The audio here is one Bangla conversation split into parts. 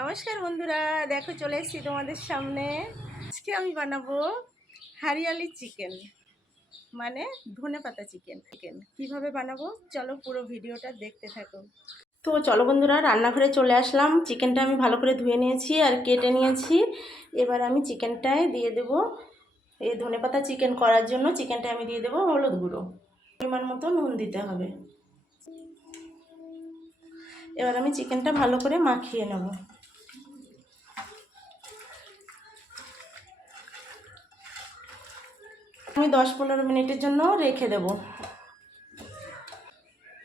নমস্কার বন্ধুরা, দেখো চলে এসেছি তোমাদের সামনে। আজকে আমি বানাবো হরিয়ালি চিকেন, মানে ধনেপাতা চিকেন। কিভাবে বানাবো চলো পুরো ভিডিওটা দেখতে থাকো। তো চলো বন্ধুরা, রান্নাঘরে চলে আসলাম। চিকেনটা আমি ভালো করে ধুয়ে নিয়েছি আর কেটে নিয়েছি। এবার আমি চিকেনটায় দিয়ে দেবো, এই ধনেপাতা চিকেন করার জন্য চিকেনটায় আমি দিয়ে দেবো হলুদ গুঁড়ো, পরিমাণ মতো নুন দিতে হবে। এবার আমি চিকেনটা ভালো করে মাখিয়ে নেব। আমি 10-15 মিনিটের জন্য রেখে দেব।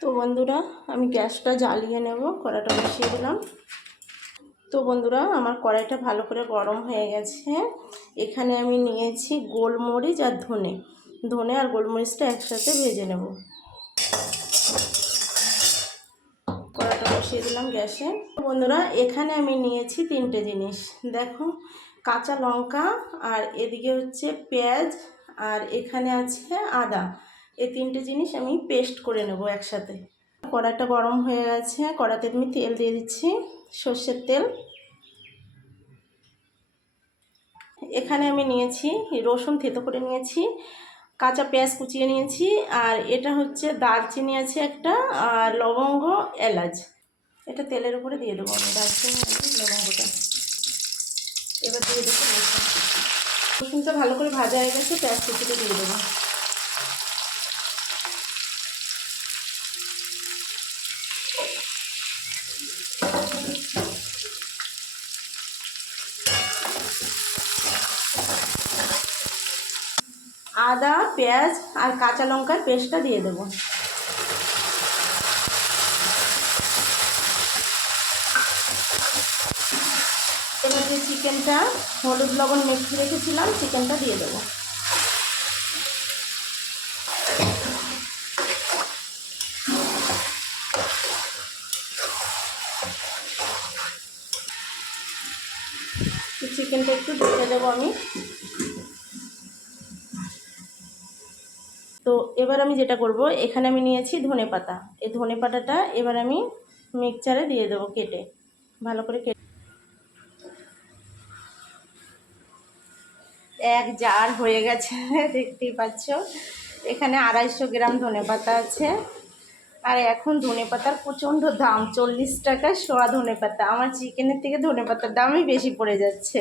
তো বন্ধুরা, আমি গ্যাসটা জ্বালিয়ে নেব, কড়াইটা বসিয়ে দিলাম। তো বন্ধুরা, আমার কড়াইটা ভালো করে গরম হয়ে গেছে। এখানে আমি নিয়েছি গোলমরিচ আর ধনে আর গোলমরিচটা একসাথে ভেজে নেব। কড়াইটা বসিয়ে দিলাম গ্যাসে। বন্ধুরা, এখানে আমি নিয়েছি 3টে জিনিস। দেখো, কাঁচা লঙ্কা, আর এদিকে হচ্ছে পেঁয়াজ, আর এখানে আছে আদা। এই 3টে জিনিস আমি পেস্ট করে নেব একসাথে। কড়াইটা গরম হয়ে গেছে, কড়াতে আমি তেল দিয়ে দিচ্ছি, সর্ষের তেল। এখানে আমি নিয়েছি রসুন থেতো করে নিয়েছি, কাঁচা পেঁয়াজ কুচিয়ে নিয়েছি, আর এটা হচ্ছে দারচিনি আছে একটা, আর লবঙ্গ, এলাচ। এটা তেলের উপরে দিয়ে দেবো আমি, দারচিনি এলাচ লবঙ্গটা। এবার দিয়ে দেবো রসুন। রসুনটা ভালো করে ভাজা হয়ে গেছে, পেঁয়াজ কুচিটা দিয়ে দেবো। আদা, পেঁয়াজ আর কাঁচা লঙ্কার পেস্টটা দিয়ে দেবো। এবার যে চিকেনটা হলুদ লবণ মেখে রেখেছিলাম, চিকেনটা দিয়ে দেবো। চিকেনটা একটু ঢেকে দেবো আমি। তো এবার আমি যেটা করব, এখানে আমি নিয়েছি ধনেপাতা। এই ধনেপাতাটা এবার আমি মিক্সচারে দিয়ে দেবো, কেটে ভালো করে কেটে। এক জার হয়ে গেছে দেখতেই পাচ্ছ। এখানে 250 গ্রাম ধনেপাতা আছে। আর এখন ধনেপাতার প্রচণ্ড দাম, 40 টাকা শোয়া ধনেপাতা। আমার চিকেনের থেকে ধনেপাতার দামই বেশি পড়ে যাচ্ছে।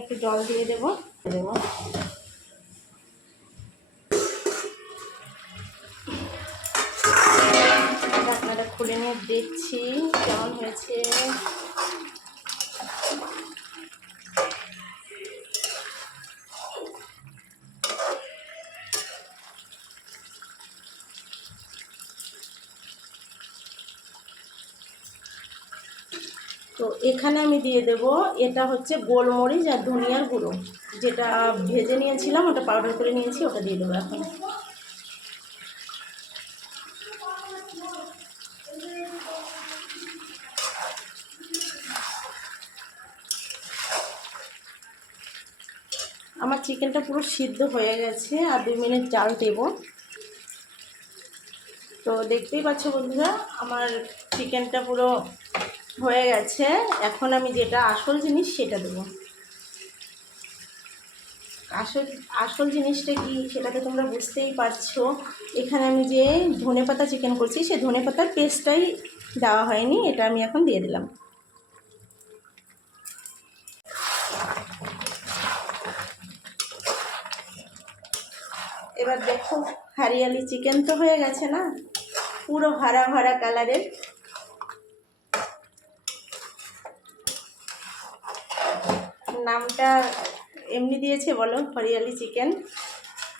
একটু জল দিয়ে দেবো। ঢাকনাটা খুলে নিয়ে দেখছি কেমন হয়েছে। তো এখানে আমি দিয়ে দেব, এটা হচ্ছে গোলমরিচ আর ধনিয়ার গুঁড়ো, যেটা ভেজে নিয়েছিলাম, ওটা পাউডার করে নিয়েছি, ওটা দিয়ে দেবো এখন। আমার চিকেনটা পুরো সিদ্ধ হয়ে গেছে, আর 2 মিনিট জাল দেব। তো দেখতেই পাচ্ছ বন্ধুরা, আমার চিকেনটা পুরো হয়ে গেছে। এখন আমি যেটা আসল জিনিস সেটা দেবো। আসল জিনিসটা কি সেটা তো তোমরা বুঝতেই পারছো। এখানে আমি যে ধনেপাতা চিকেন করছি, সেই ধনেপাতার পেস্টটাই দেওয়া হয়নি, এটা আমি এখন দিয়ে দিলাম। এবার দেখো, হরিয়ালি চিকেন তো হয়ে গেছে না, পুরো হারা ভরা কালারের। নামটা এমনি দিয়েছে বলো, হরিয়ালি চিকেন।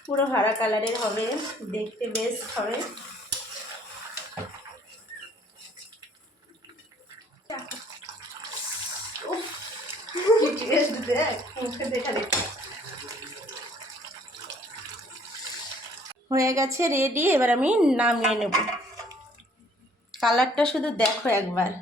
পুরো হারা কালারের হবে, দেখতে বেশ হবে। হয়ে গেছে রেডি। এবার আমি নামিয়ে নেব। কালারটা শুধু দেখো একবার।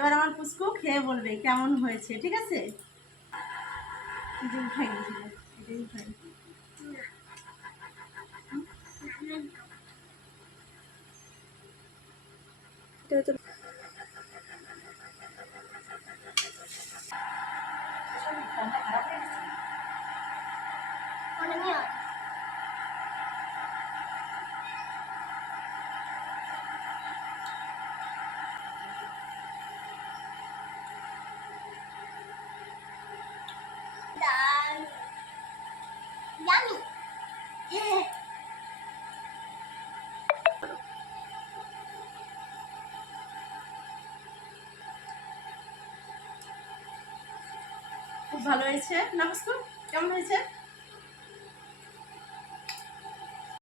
এবার আমার পুচকু খেয়ে বলবে কেমন হয়েছে, ঠিক আছে? এই যে উঠাই দিয়েছিল, এটাই উঠাই। এটা তো খারাপ হয়ে গেছে। খুব ভালো হয়েছে না পুচকু? কেমন হয়েছে?